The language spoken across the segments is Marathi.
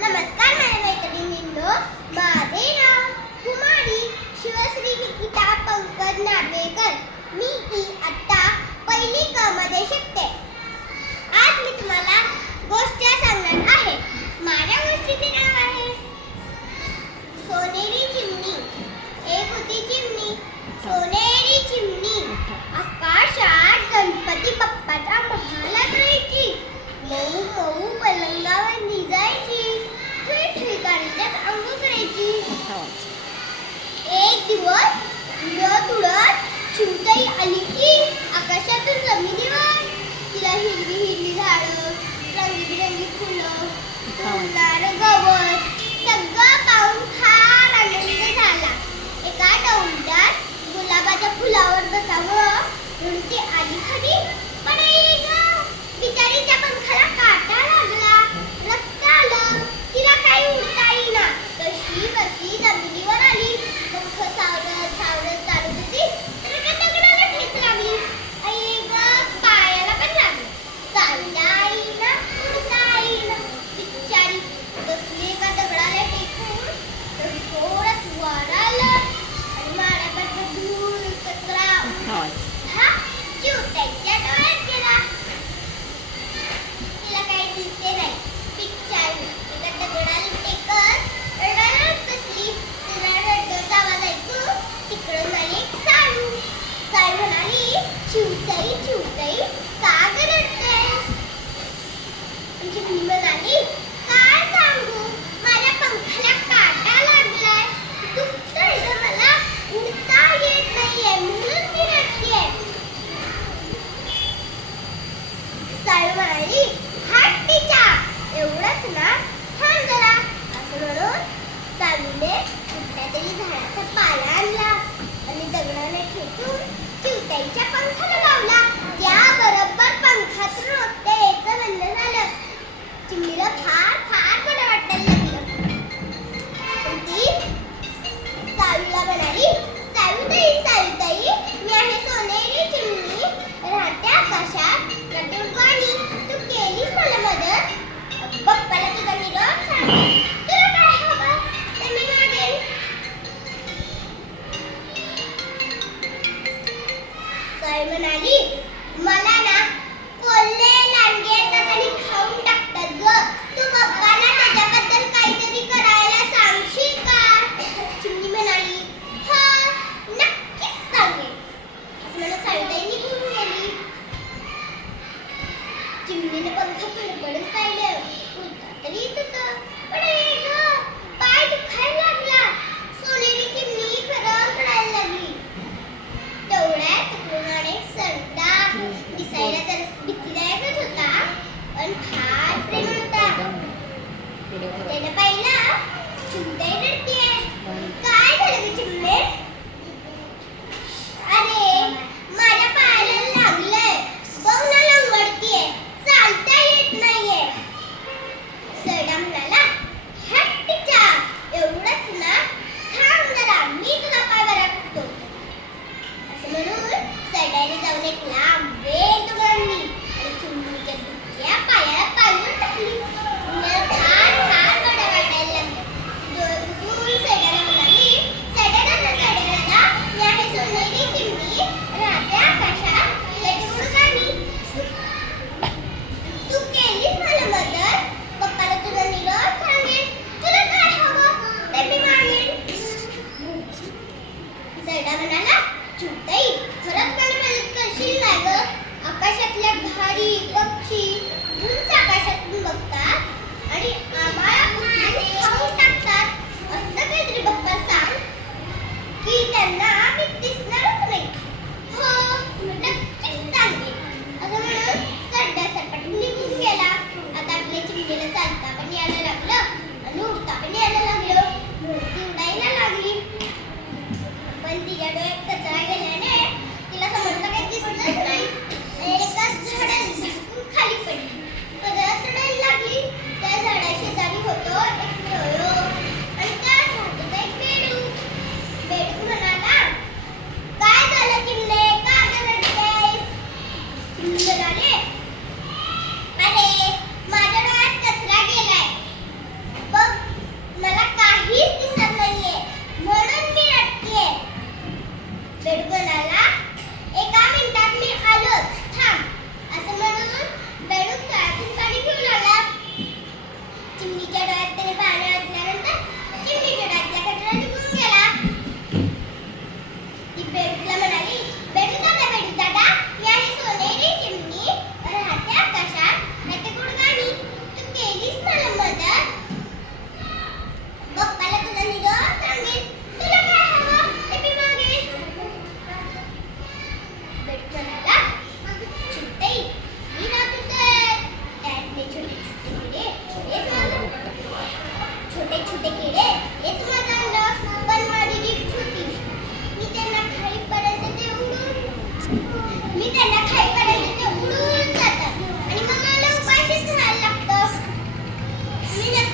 नमस्कार माझ्या मैत्रिणींनो, माझे नाव कुमारी शिवश्री निकिता पंकज नार्वेकर. मी आता पहिली क मध्ये शिकते. आज मी तुम्हाला गोष्ट सांगणार आहे. माझ्या गोष्टीचे नाव आहे सोनेरी चिमणी. एक होती चिमणी, सोनेरी चिमणी. आकाशात गणपती बाप्पाच्या महालात राहायची. मऊ मऊ पलंगावर निजायची. ठिकठिकाणच्यात अंघोळ करायची. एक दिवस उडत उडत चिमटाई आली की आकाशातून जमिनीवर. तिला हिरवी हिरवी झाडं, रंगीबिरंगी फुलं, फुलणारं गवत सगळं पाहून फार आनंद झाला. एका डोंगरात गुलाबाच्या फुलावर बसावं म्हणून ती आली खरी, पण बिचारीच्या पंखाला काटा लागला. रक्त आलं. तिला काही उडता येईना. कशी कशी जमिनीवर आली. पंख सावरत सावरत चालत होती तर एका दगडाला ठेच लागली. आई ग, पायाला पण लागली. चालता येईना, उडता येईना. बिचारी बसली एका दगडाला टेकून. तर जोरात वारा आला आणि माऱ्यापासून धूळ कचरा हा चिवट्याच्या डोळ्यात गेला. तिला काही दिसते नाही. बिचारी एका दगडाला टेकत रडत बसली. तिला रडण्याचा आवाज ऐकून तिकडून आली एक साळू. साळू म्हणाली, चिवताई चिवताई का ग रडतेस? चिमणी म्हणाली, काय सांगू, माझ्या पंखाला काटा लागलाय. दुखतंय ग मला, उडता येत नाहीये म्हणून मी रडतेय. साळू म्हणाली, हात टिचा, एवढंच ना, थांब जरा. असं म्हणून साळूने कुठल्या तरी झाडाचा पाला आणला आणि दगडाने ठेचून चिवताईच्या पंखाला लावला. त्याबरोबर पंखातून रक्त यायचं बंद झालं. चिमणीला फार फार बरं वाटायला लागलं. पण ती साळूला म्हणाली, साळूताई साळूताई, मी आहे सोनेरी चिमणी, राहते आकाशात, नटुरवाणी. तू केलीस मला मदत. बाप्पाला तुझा निरोप सांग. तुला काय हवं ते मी मागेन. साळू म्हणाली, मला ना कोल्हे लांडगे येतात आणि खाऊन टाकतात ग. तू बाप्पाला त्याच्याबद्दल काहीतरी करायला सांगशील का? चिमणी म्हणाली, हा, नक्कीच सांगेन. असं म्हणत साळूताई निघून गेली. चिमणीने पंख फडफडत पाहिलं. उडता तरी येत होतं, पण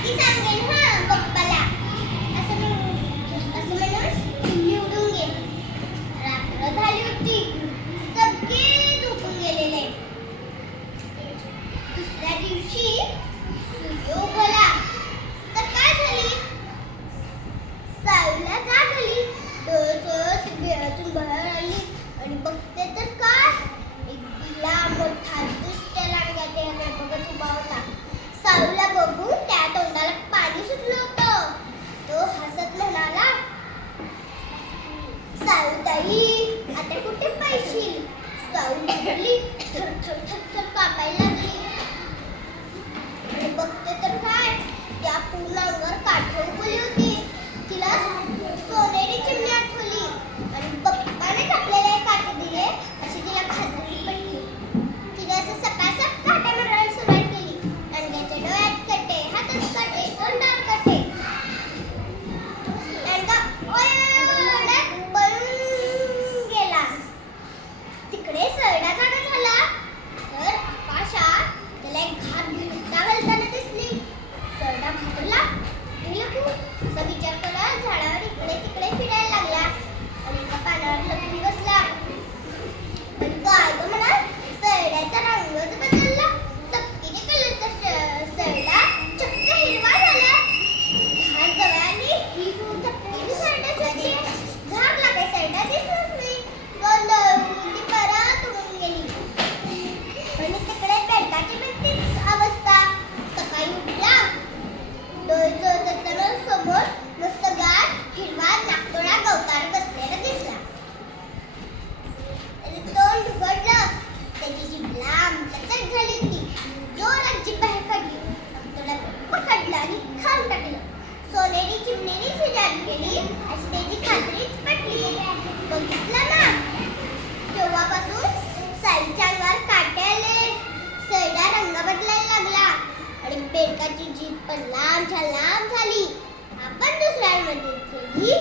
नक्की सांगेन हा पप्पाला. असं म्हणून चिमणी उडून गेली. रात्र झाली होती. सगळे झोपून गेलेले. दुसऱ्या दिवशी सूर्य उगवला. सकाळ झाली. सावलीला जाग आली. डोळे चोळत बिळातून बाहेर आली आणि बघते तर काय, एक बिळा मोठा दुष्ट्या लांडग्याकडे बघत उभा होता. सावलीला बघून त्या तोंडाला पाणी सुटलं होतं. तो हसत म्हणाला, सावताई आता कुठे पाहिशील? सावली घाबरली, थर थर थर थर कापायला लागली. आणि बघते तर काय, त्या पूर्ण अंगावर काठी उगवली होती. तिला सोनेरी चिमणी आठवली आणि पप्पाने कापलेले काठी दिले अशी तिला खात्री पडली. तिने असं सकाळचं काट्या मारायला सुरुवात केली. लांडग्याच्या डोळ्यात काटे, हातात काटे, तोंडावर काटे. लांडगा ओरडत पळून गेला. तिकडे सरडा जागा झाला तर आकाशात त्याला एक घाट घालताना दिसली. सरडा घाबरला. असा विचार करत झाडावर इकडे तिकडे फिरायला लागला आणि एका पानावर लपून बसला. पण काय ग म्हणा, सरड्याचा रंगच बदलला. तपकिरी कलरचा सरडा चक्क हिरवा झाला. झाड जवळ आली. ही तपकिरी सरड्याची होती. झाडला काही सरडा दिसलाच नाही. गोंधळून ती परत उडून गेली. आणि तिकडे बेडकाची पण तीच अवस्था. सकाळी उठला. डोळे चोळत असताना समोर मस्त गार हिरवा नागतोडा गवतार बसलेला दिसला. त्याने तोंड उघडलं. त्याची जीभ लांब लचक झाली होती. जोरात जीभ बाहेर काढली. नागतोडा पकडला आणि खाऊन टाकलं. सोनेरी चिमणीने शेजारी केली अशी त्याची खात्रीच पटली. बघितलं ना, तेव्हापासून साईच्या अंगावर काटे आले. सरडा रंग बदलायला लागला आणि बेडकाची जीभ पण लांब झाली. आपण दुसऱ्यांमध्ये केली